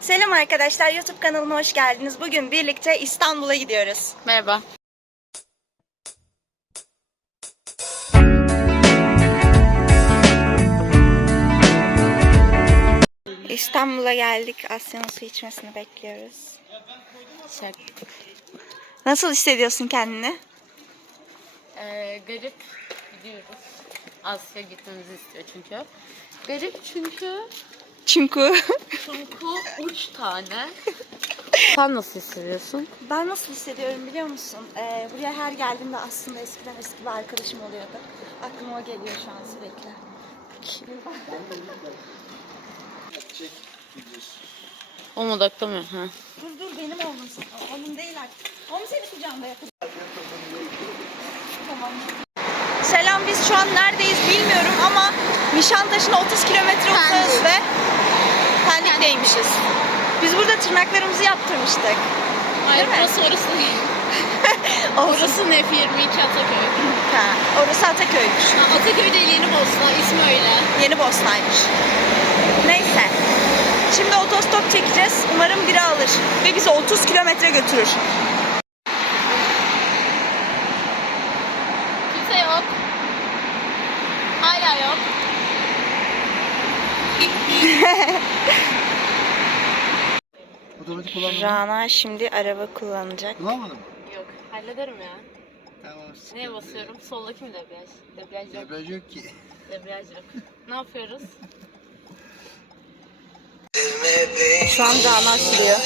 Selam arkadaşlar, YouTube kanalıma hoş geldiniz. Bugün birlikte İstanbul'a gidiyoruz. Merhaba. İstanbul'a geldik. Asya'nın su içmesini bekliyoruz. Nasıl hissediyorsun kendini? Ee, garip gidiyoruz. Asya gitmemizi istiyor çünkü. Garip çünkü Çünkü çünkü uç tane. Sen nasıl hissediyorsun? ben nasıl hissediyorum biliyor musun? Ee, buraya her geldiğimde aslında eskiden eski bir arkadaşım oluyordu. Aklıma o geliyor şu an sürekli. O modakta mı? Ha. Dur dur benim oğlum. Oğlum değil artık. Oğlum seni kucağımda yapacağım. Tamam. Selam biz şu an neredeyiz bilmiyorum ama Nişantaşı'na 30 kilometre uzağız ve Pendik'teymişiz. Biz burada tırnaklarımızı yaptırmıştık. Hayır Değil mi? burası orası değil. Orası F22 Ataköy. Ha, orası Ataköy'müş. Ha, Ataköy değil Yeni Bosna ismi öyle. Yeni Bosna'ymış. Neyse. Şimdi otostop çekeceğiz. Umarım biri alır. Ve bizi 30 kilometre götürür. Kimse yok. Hala yok. Otomatik kullanmadın. Rana şimdi araba kullanacak. Kullanmadın mı? Yok. Hallederim ya. Tamam. Neye basıyorum? Soldaki mi debriyaj? Debriyaj yok. Debriyaj yok ki. Debriyaj yok. Ne yapıyoruz? Şu an Rana sürüyor.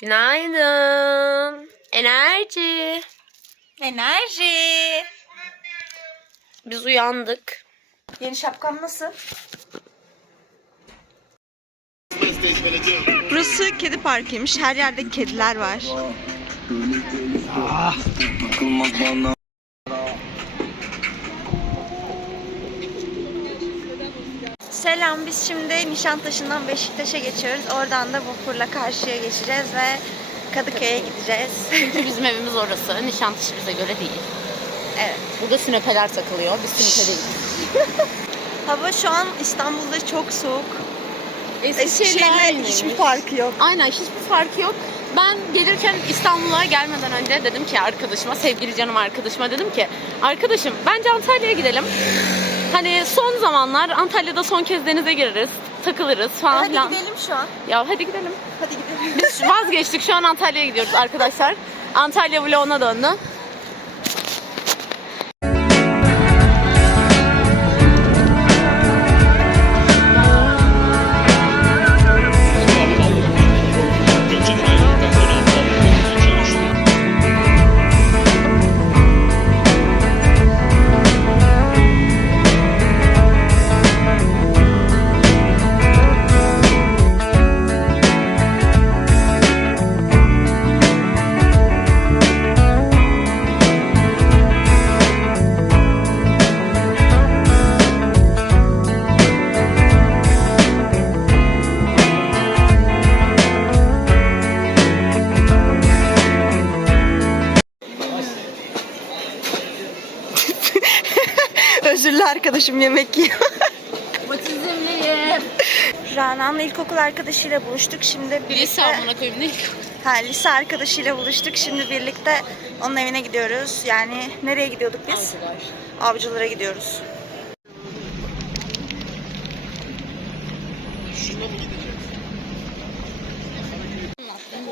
Günaydın. Enerji. Enerji. Biz uyandık. Yeni şapkan nasıl? Burası kedi parkıymış. Her yerde kediler var. Selam. Biz şimdi Nişantaşı'ndan Beşiktaş'a geçiyoruz. Oradan da vapurla karşıya geçeceğiz ve Kadıköy'e gideceğiz. Çünkü bizim evimiz orası. Nişantaşı bize göre değil. evet. Burada sünepeler takılıyor. Biz sünepe değiliz. Hava şu an İstanbul'da çok soğuk. Eskişehir'le hiçbir farkı yok. Aynen hiçbir farkı yok. Ben gelirken İstanbul'a gelmeden önce dedim ki arkadaşıma, sevgili canım arkadaşıma dedim ki arkadaşım bence Antalya'ya gidelim. Hani son zamanlar Antalya'da son kez denize gireriz, takılırız falan Hadi filan. gidelim şu an. Ya hadi gidelim. Hadi gidelim. Biz vazgeçtik şu an Antalya'ya gidiyoruz arkadaşlar. Antalya vloguna döndü. Arkadaşım yemek yiyor. Batizmliyim. Rana'nın ilkokul arkadaşıyla buluştuk. Şimdi birlikte... Lise amına koyayım. Ha, lise arkadaşıyla buluştuk. Şimdi birlikte onun evine gidiyoruz. Yani nereye gidiyorduk biz? Avcılar. Avcılara gidiyoruz.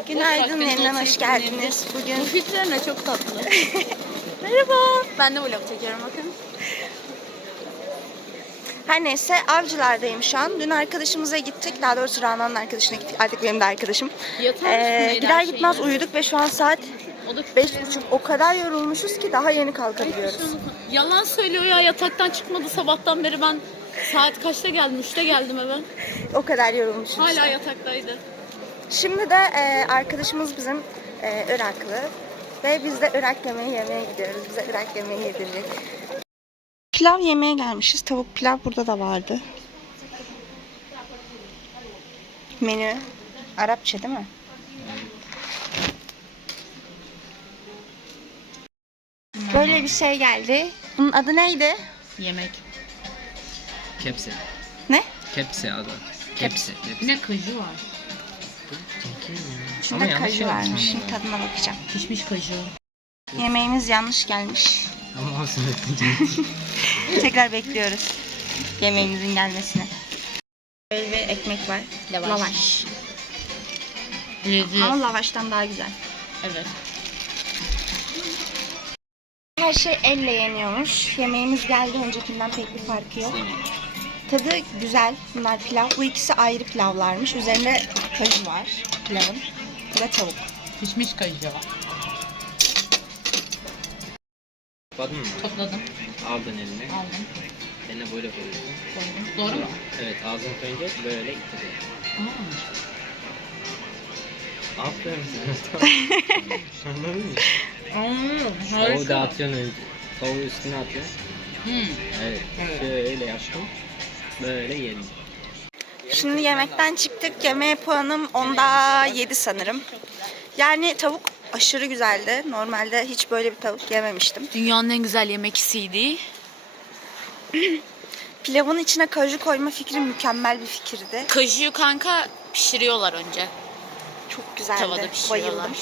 Günaydın, yeniden hoş geldiniz. Bugün Bu filtreler ne çok tatlı. Merhaba. Ben de vlog çekiyorum bakın. Her neyse avcılardayım şu an. Dün arkadaşımıza gittik. Daha doğrusu Rana'nın arkadaşına gittik. Artık benim de arkadaşım. Ee, gider gitmez şeyimiz. uyuduk ve şu an saat beş buçuk. O kadar yorulmuşuz ki daha yeni kalkabiliyoruz. Yalan söylüyor ya yataktan çıkmadı sabahtan beri ben saat kaçta geldim? Üçte geldim eve. O kadar yorulmuşuz. Hala yataktaydı. Şimdi de e, arkadaşımız bizim e, Iraklı ve biz de Irak yemeği yemeye gidiyoruz. Bize Irak yemeği yedirecek. Pilav yemeye gelmişiz. Tavuk pilav burada da vardı. Menü Arapça değil mi? Böyle bir şey geldi. Bunun adı neydi? Yemek. Kepse. Ne? Kepse adı. Kepse. Bir de kaju var. İçinde kaju varmış. Şimdi tadına bakacağım. Pişmiş kaju. Yemeğimiz yanlış gelmiş. Ama olsun. Tekrar bekliyoruz yemeğimizin gelmesini. Böyle bir ekmek var. Lavaş. Lavaş. Lezzet. Ama lavaştan daha güzel. Evet. Her şey elle yeniyormuş. Yemeğimiz geldi öncekinden pek bir farkı yok. Tadı güzel. Bunlar pilav. Bu ikisi ayrı pilavlarmış. Üzerinde kaju var pilavın. Bu da tavuk. Pişmiş kaju. Topladın mı? Topladım. Aldın eline. Aldım. Eline böyle koyuyorsun. Koydum. Doğru mu? Evet ağzını koyunca böyle ittiriyor. Aferin sana. Anladın mı? Tavuğu dağıtıyorsun önce. Tavuğu üstüne atıyorsun. Hmm. Evet. Şöyle yaptım. Böyle yedim. Şimdi yemekten çıktık. Yemeğe puanım onda 7 sanırım. Yani tavuk aşırı güzeldi. Normalde hiç böyle bir tavuk yememiştim. Dünyanın en güzel yemeksiydi. Pilavın içine kaju koyma fikri mükemmel bir fikirdi. Kajuyu kanka pişiriyorlar önce. Çok güzeldi. Tavada pişiriyorlar. Bayıldım.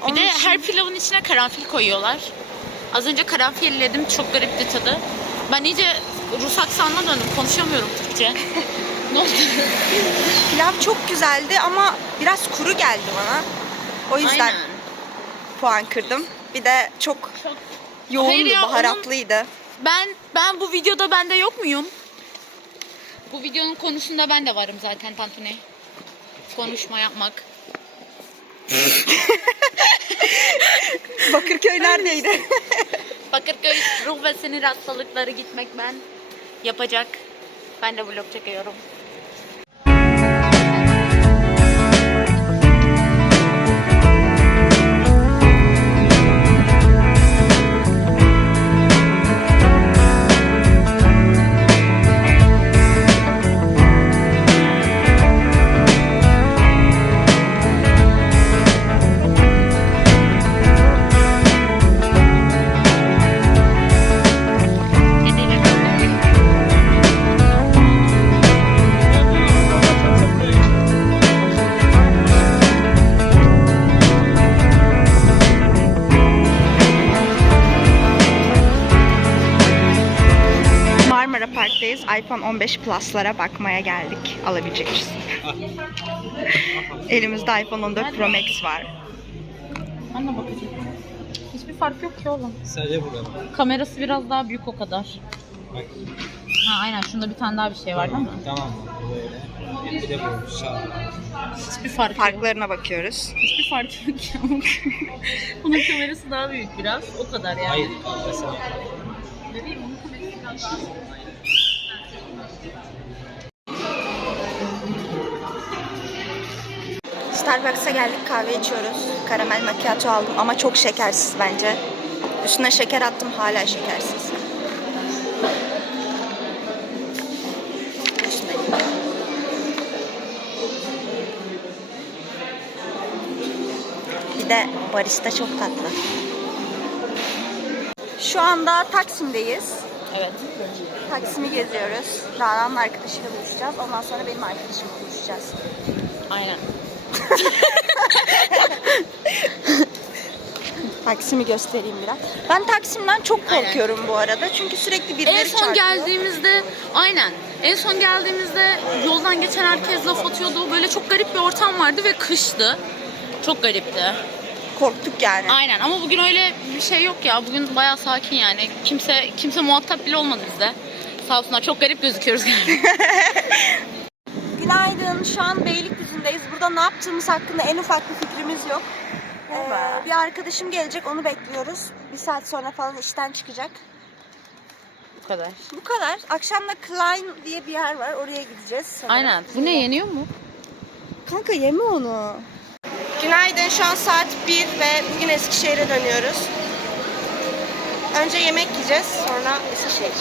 Bir Onun de için- her pilavın içine karanfil koyuyorlar. Az önce karanfil yedim. Çok garipti tadı. Ben iyice Rus aksanına döndüm. Konuşamıyorum Türkçe. ne oldu? Pilav çok güzeldi ama biraz kuru geldi bana. O yüzden Aynen. Puan kırdım. Bir de çok Çok- yoğundu, Hayır ya, baharatlıydı. Ben ben bu videoda bende yok muyum? Bu videonun konusunda ben de varım zaten Tantuni. Konuşma yapmak. Bakırköy neredeydi? Bakırköy ruh ve sinir hastalıkları gitmek ben yapacak. Ben de vlog çekiyorum. Park'tayız. iPhone 15 Plus'lara bakmaya geldik. Alabilecek miyiz? Elimizde iPhone 14 Pro Max var. Ben de bakacağım. Hiçbir fark yok ki oğlum. Sadece burada. Kamerası biraz daha büyük o kadar. Bak. Ha aynen şunda bir tane daha bir şey var değil mi? Tamam? Böyle. Bir de bu şal. Hiçbir fark yok. Farklarına bakıyoruz. Hiçbir fark yok ya. Bunun kamerası daha büyük biraz. O kadar yani. Hayır. Mesela. Ne bileyim onun kamerası biraz daha Starbucks'a geldik kahve içiyoruz. Karamel macchiato aldım ama çok şekersiz bence. Üstüne şeker attım hala şekersiz. Bir de barista çok tatlı. Şu anda Taksim'deyiz. Evet. Taksim'i geziyoruz. Rana'nın arkadaşıyla buluşacağız. Ondan sonra benim arkadaşımla buluşacağız. Aynen. Taksim'i göstereyim biraz. Ben Taksim'den çok korkuyorum bu arada. Çünkü sürekli birileri En son çarpıyor. geldiğimizde aynen. En son geldiğimizde yoldan geçen herkes laf atıyordu. Böyle çok garip bir ortam vardı ve kıştı. Çok garipti. Korktuk yani. Aynen ama bugün öyle bir şey yok ya. Bugün bayağı sakin yani. Kimse kimse muhatap bile olmadı bizde. Sağ olsunlar. Çok garip gözüküyoruz yani. Günaydın. Şu an Beylikdüzü'ndeyiz. Burada ne yaptığımız hakkında en ufak bir fikrimiz yok. Ee, bir arkadaşım gelecek. Onu bekliyoruz. Bir saat sonra falan işten çıkacak. Bu kadar. Bu kadar. Akşam da Klein diye bir yer var. Oraya gideceğiz. sanırım. Aynen. Bu ne yeniyor mu? Kanka yeme onu. Günaydın. Şu an saat 1 ve bugün Eskişehir'e dönüyoruz. Önce yemek yiyeceğiz. Sonra Eskişehir.